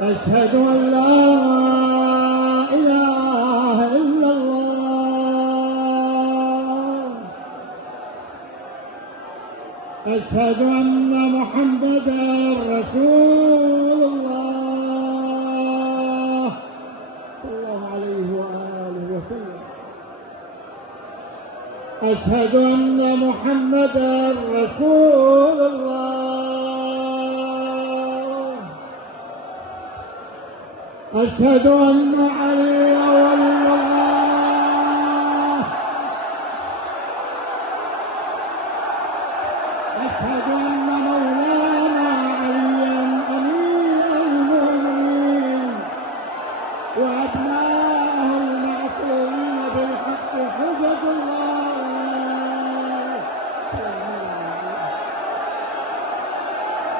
أشهد أن لا إله إلا الله. أشهد أن محمدا رسول الله صلى الله عليه وآله وسلم. أشهد أن محمدا رسول الله. أشهد أن عليا ولي الله. أشهد أن مولانا عليا أمير المؤمنين وأبناءه المعصومين بالحق حجة الله.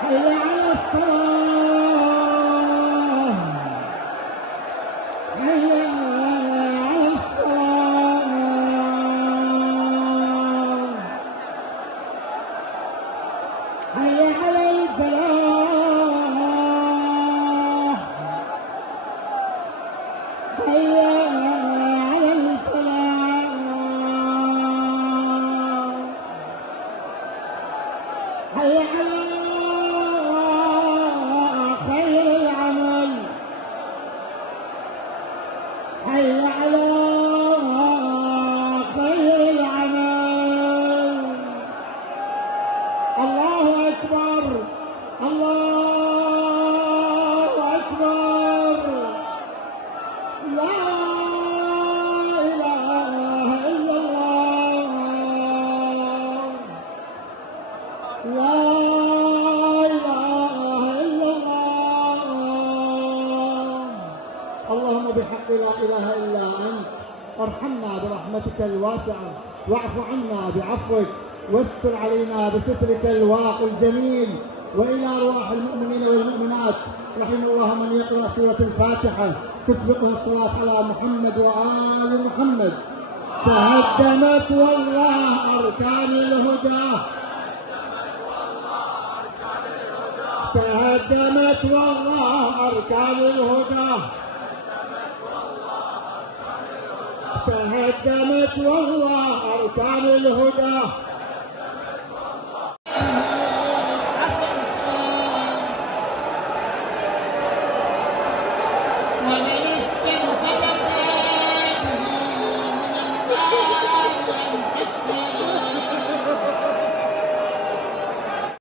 حي على الصلاة. حي على الصلاة. حي على الفلاح. حي على الفلاح. حي على خير العمل. حي على خير العمل. الله أكبر. الله أكبر. لا إله إلا الله. لا إله إلا الله. اللهم بحق لا إله إلا أنت ارحمنا برحمتك الواسعة، واعف عنا بعفوك، واستر علينا بسترك الواقي الجميل. وإلى أرواح المؤمنين والمؤمنات رحم الله من يقرأ سورة الفاتحة تسبقها الصلاة على محمد وآل محمد. تهدمت والله أركان الهدى. تهدمت والله أركان الهدى. تهدمت والله أركان الهدى.